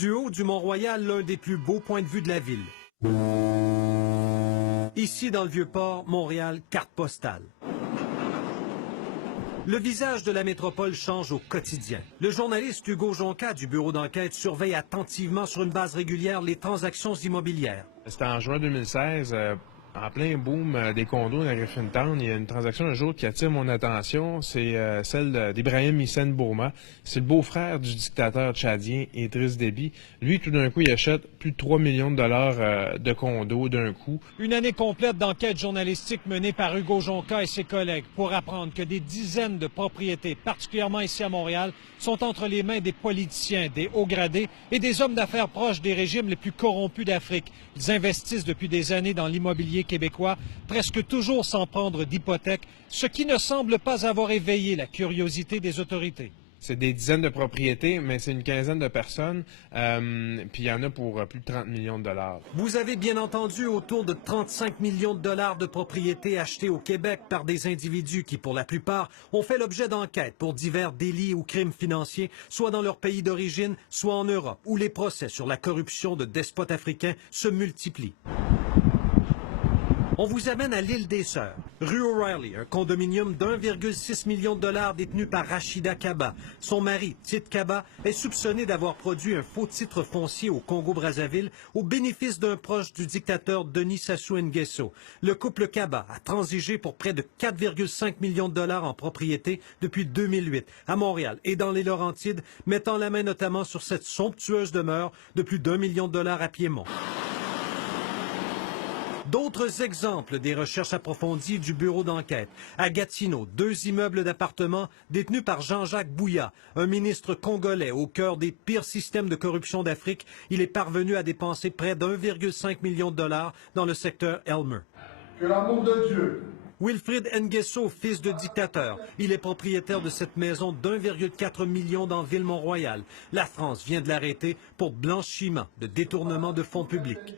Du haut du Mont-Royal, l'un des plus beaux points de vue de la ville. Ici, dans le Vieux-Port, Montréal, carte postale. Le visage de la métropole change au quotidien. Le journaliste Hugo Jonca du bureau d'enquête surveille attentivement sur une base régulière les transactions immobilières. C'était en juin 2016, en plein boom des condos dans Griffintown. Il y a une transaction un jour qui attire mon attention, c'est celle d'Ibrahim Hissène Bourma. C'est le beau-frère du dictateur tchadien Idriss Déby. Lui, tout d'un coup, il achète plus de 3 millions de dollars de condos d'un coup. Une année complète d'enquête journalistique menée par Hugo Jonca et ses collègues pour apprendre que des dizaines de propriétés, particulièrement ici à Montréal, sont entre les mains des politiciens, des hauts gradés et des hommes d'affaires proches des régimes les plus corrompus d'Afrique. Ils investissent depuis des années dans l'immobilier québécois, presque toujours sans prendre d'hypothèque, ce qui ne semble pas avoir éveillé la curiosité des autorités. C'est des dizaines de propriétés, mais c'est une quinzaine de personnes, puis il y en a pour plus de 30 millions de dollars. Vous avez bien entendu autour de 35 millions de dollars de propriétés achetées au Québec par des individus qui, pour la plupart, ont fait l'objet d'enquêtes pour divers délits ou crimes financiers, soit dans leur pays d'origine, soit en Europe, où les procès sur la corruption de despotes africains se multiplient. On vous amène à l'île des Sœurs, rue O'Reilly, un condominium d'1,6 million de dollars détenu par Rachida Kaba. Son mari, Tite Kaba, est soupçonné d'avoir produit un faux titre foncier au Congo-Brazzaville au bénéfice d'un proche du dictateur Denis Sassou Nguesso. Le couple Kaba a transigé pour près de 4,5 millions de dollars en propriété depuis 2008 à Montréal et dans les Laurentides, mettant la main notamment sur cette somptueuse demeure de plus d'1 million de dollars à Piémont. D'autres exemples des recherches approfondies du bureau d'enquête. À Gatineau, 2 immeubles d'appartements détenus par Jean-Jacques Bouya, un ministre congolais au cœur des pires systèmes de corruption d'Afrique. Il est parvenu à dépenser près d'1,5 million de dollars dans le secteur Elmer. Que l'amour de Dieu. Wilfrid Nguesso, fils de dictateur. Il est propriétaire de cette maison d'1,4 million dans Ville-Mont-Royal. La France vient de l'arrêter pour blanchiment de détournement de fonds publics.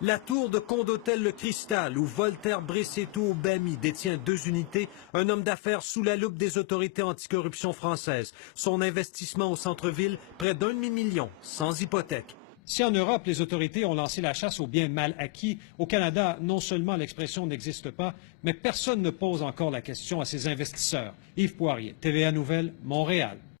La tour de Condotel Le Cristal, où Voltaire Bressetto Bami détient 2 unités, un homme d'affaires sous la loupe des autorités anticorruption françaises. Son investissement au centre-ville, près d'1 demi-million, sans hypothèque. Si en Europe, les autorités ont lancé la chasse aux biens mal acquis, au Canada, non seulement l'expression n'existe pas, mais personne ne pose encore la question à ces investisseurs. Yves Poirier, TVA Nouvelles, Montréal.